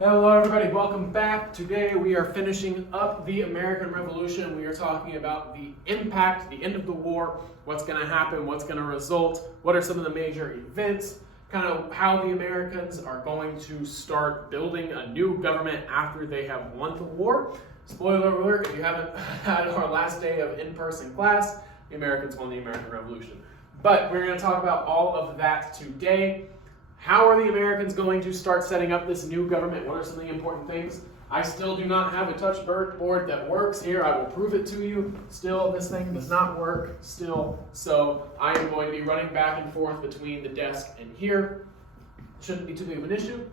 Hello everybody, welcome back. Today we are finishing up the American Revolution. We are talking about the impact, the end of the war, what's going to happen, what's going to result, what are some of the major events, kind of how the Americans are going to start building a new government after they have won the war. Spoiler alert, if you haven't had our last day of in-person class, the Americans won the American Revolution. But we're going to talk about all of that today. How are the Americans going to start setting up this new government? What are some of the important things? I still do not have a touch board that works here. I will prove it to you. Still, this thing does not work still. So I am going to be running back and forth between the desk and here. Shouldn't be too big of an issue.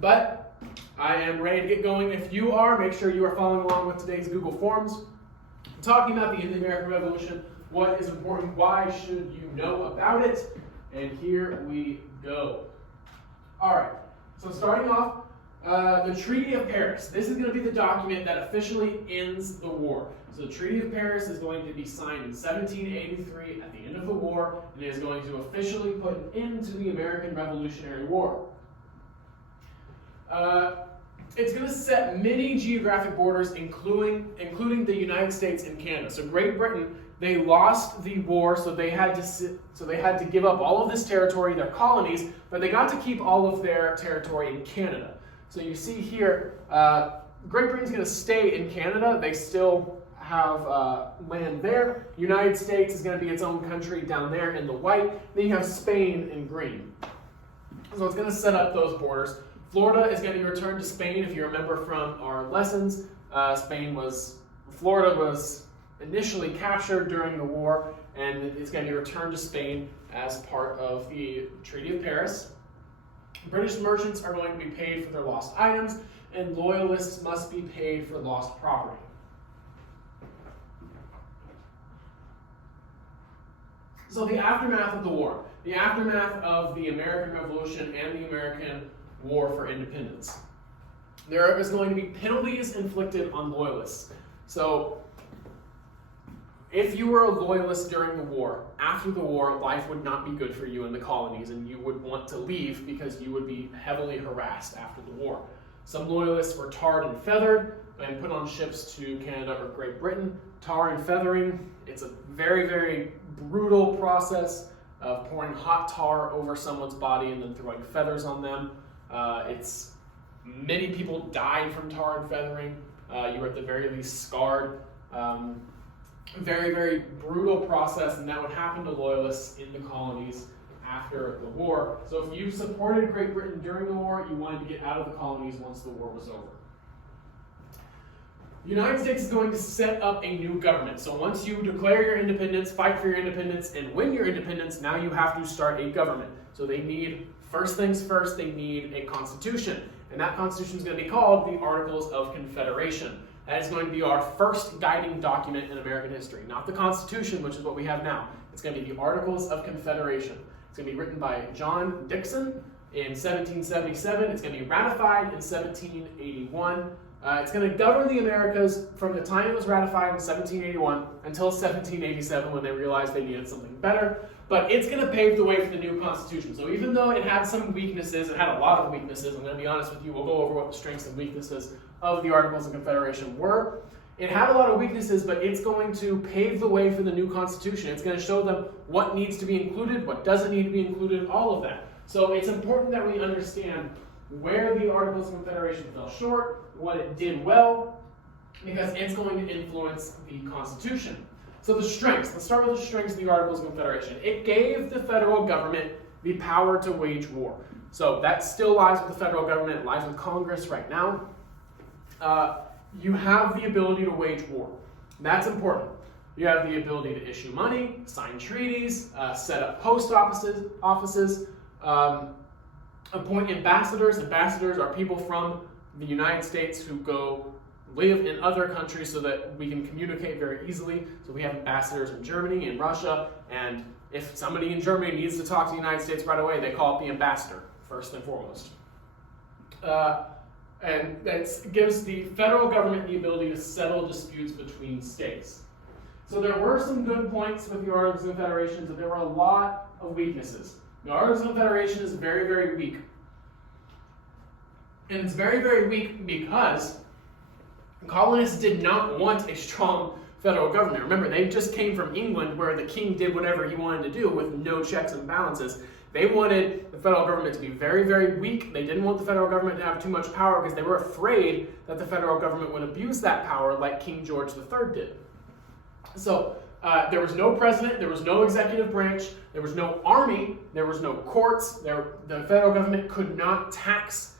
But I am ready to get going. If you are, make sure you are following along with today's Google Forms. I'm talking about the end of the American Revolution. What is important? Why should you know about it? And here we go. All right, so starting off, the Treaty of Paris. This is going to be the document that officially ends the war. So the Treaty of Paris is going to be signed in 1783 at the end of the war, and it is going to officially put an end to the American Revolutionary War. It's going to set many geographic borders, including the United States and Canada. So Great Britain, they lost the war, so they had to give up all of this territory, their colonies, but they got to keep all of their territory in Canada. So you see here, Great Britain's going to stay in Canada. They still have land there. United States is going to be its own country down there in the white. Then you have Spain in green. So it's going to set up those borders. Florida is going to be returned to Spain. If you remember from our lessons, Florida was initially captured during the war, and it's going to be returned to Spain as part of the Treaty of Paris. British merchants are going to be paid for their lost items, and loyalists must be paid for lost property. So the aftermath of the war, the aftermath of the American Revolution and the American War for Independence. There is going to be penalties inflicted on loyalists. So if you were a loyalist during the war, after the war, life would not be good for you in the colonies, and you would want to leave because you would be heavily harassed after the war. Some loyalists were tarred and feathered and put on ships to Canada or Great Britain. Tar and feathering, it's a very, very brutal process of pouring hot tar over someone's body and then throwing feathers on them. Many people died from tar and feathering. You were at the very least scarred. Very, very brutal process, and that would happen to loyalists in the colonies after the war. So if you supported Great Britain during the war, you wanted to get out of the colonies once the war was over. The United States is going to set up a new government. So once you declare your independence, fight for your independence, and win your independence, now you have to start a government. So they need, first things first, they need a constitution. And that constitution is going to be called the Articles of Confederation. That is going to be our first guiding document in American history. Not the Constitution, which is what we have now. It's going to be the Articles of Confederation. It's going to be written by John Dixon in 1777. It's going to be ratified in 1781. It's going to govern the Americas from the time it was ratified in 1781 until 1787 when they realized they needed something better. But it's going to pave the way for the new Constitution. So even though it had some weaknesses, it had a lot of weaknesses, I'm going to be honest with you, we'll go over what the strengths and weaknesses of the Articles of Confederation were. It had a lot of weaknesses, but it's going to pave the way for the new Constitution. It's going to show them what needs to be included, what doesn't need to be included, all of that. So it's important that we understand where the Articles of Confederation fell short, what it did well, because it's going to influence the Constitution. So the strengths, let's start with the strengths of the Articles of Confederation. It gave the federal government the power to wage war. So that still lies with the federal government, it lies with Congress right now. You have the ability to wage war. That's important. You have the ability to issue money, sign treaties, set up post offices, appoint ambassadors. Ambassadors are people from the United States who go live in other countries so that we can communicate very easily. So we have ambassadors in Germany and Russia, and if somebody in Germany needs to talk to the United States right away, they call up the ambassador, first and foremost. And that gives the federal government the ability to settle disputes between states. So there were some good points with the Articles of Confederation, but there were a lot of weaknesses. The Articles of Confederation is very, very weak. And it's very, very weak because colonists did not want a strong federal government. Remember, they just came from England where the king did whatever he wanted to do with no checks and balances. They wanted the federal government to be very, very weak. They didn't want the federal government to have too much power because they were afraid that the federal government would abuse that power like King George III did. So there was no president, there was no executive branch, there was no army, there was no courts. The federal government could not tax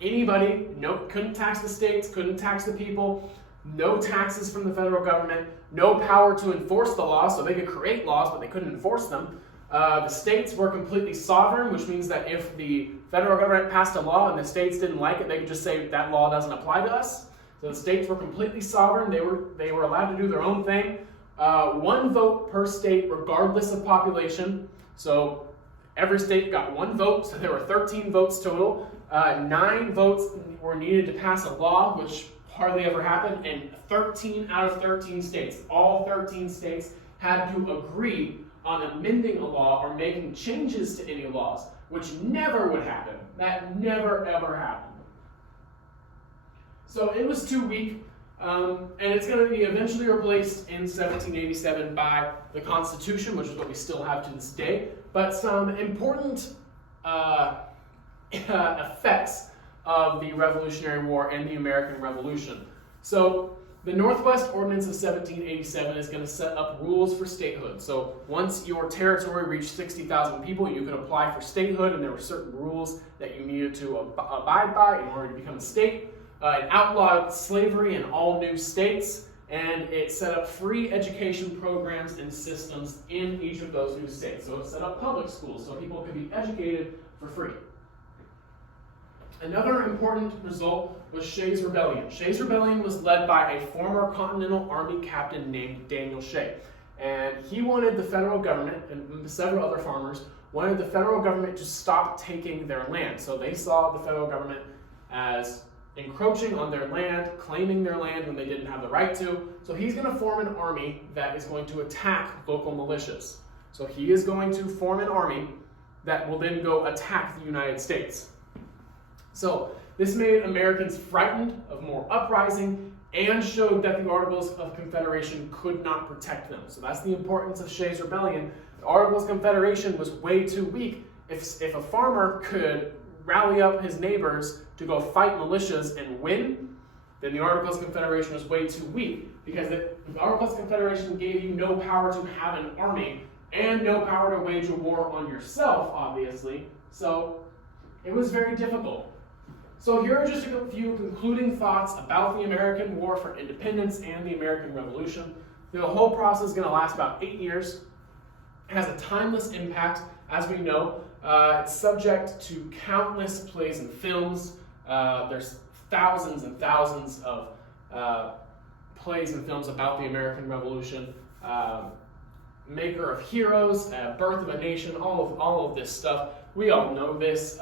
anybody, couldn't tax the states, couldn't tax the people, no taxes from the federal government, no power to enforce the law, so they could create laws, but they couldn't enforce them. The states were completely sovereign, which means that if the federal government passed a law and the states didn't like it, they could just say that law doesn't apply to us. So the states were completely sovereign. They were allowed to do their own thing. One vote per state, regardless of population. So every state got one vote, so there were 13 votes total. 9 votes were needed to pass a law, which hardly ever happened, and 13 out of 13 states, all 13 states, had to agree on amending a law or making changes to any laws, which never would happen. That never, ever happened. So it was too weak, and it's going to be eventually replaced in 1787 by the Constitution, which is what we still have to this day. But some important effects of the Revolutionary War and the American Revolution. So the Northwest Ordinance of 1787 is going to set up rules for statehood. So once your territory reached 60,000 people, you could apply for statehood, and there were certain rules that you needed to abide by in order to become a state. It outlawed slavery in all new states, and it set up free education programs and systems in each of those new states. So it set up public schools so people could be educated for free. Another important result was Shays' Rebellion. Shays' Rebellion was led by a former Continental Army captain named Daniel Shay. And he wanted the federal government, and several other farmers, wanted the federal government to stop taking their land. So they saw the federal government as encroaching on their land, claiming their land when they didn't have the right to. So he's going to form an army that is going to attack local militias. So he is going to form an army that will then go attack the United States. So this made Americans frightened of more uprising and showed that the Articles of Confederation could not protect them. So that's the importance of Shays' Rebellion. The Articles of Confederation was way too weak. If a farmer could rally up his neighbors to go fight militias and win, then the Articles of Confederation was way too weak, because the Articles of Confederation gave you no power to have an army and no power to wage a war on yourself, obviously. So it was very difficult. So here are just a few concluding thoughts about the American War for Independence and the American Revolution. The whole process is going to last about 8 years. It has a timeless impact, as we know. It's subject to countless plays and films. There's thousands and thousands of plays and films about the American Revolution. Maker of Heroes, Birth of a Nation, all of this stuff. We all know this.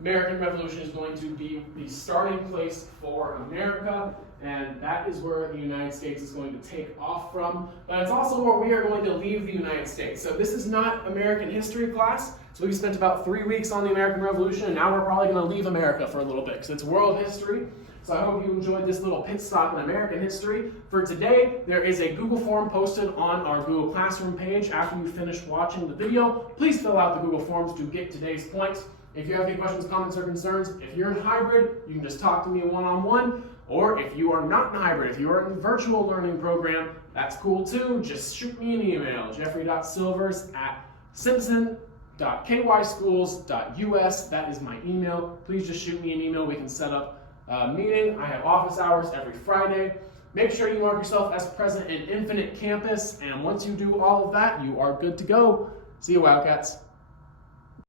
American Revolution is going to be the starting place for America, and that is where the United States is going to take off from. But it's also where we are going to leave the United States. So this is not American history class. So we spent about 3 weeks on the American Revolution, and now we're probably going to leave America for a little bit because it's world history. So I hope you enjoyed this little pit stop in American history. For today, there is a Google form posted on our Google Classroom page after you finish watching the video. Please fill out the Google Forms to get today's points. If you have any questions, comments, or concerns, if you're in hybrid, you can just talk to me one-on-one. Or if you are not in hybrid, if you are in the virtual learning program, that's cool too. Just shoot me an email, jeffrey.silvers@simpson.kyschools.us. That is my email. Please just shoot me an email. We can set up meeting. I have office hours every Friday. Make sure you mark yourself as present in Infinite Campus, and once you do all of that, you are good to go. See you, Wildcats.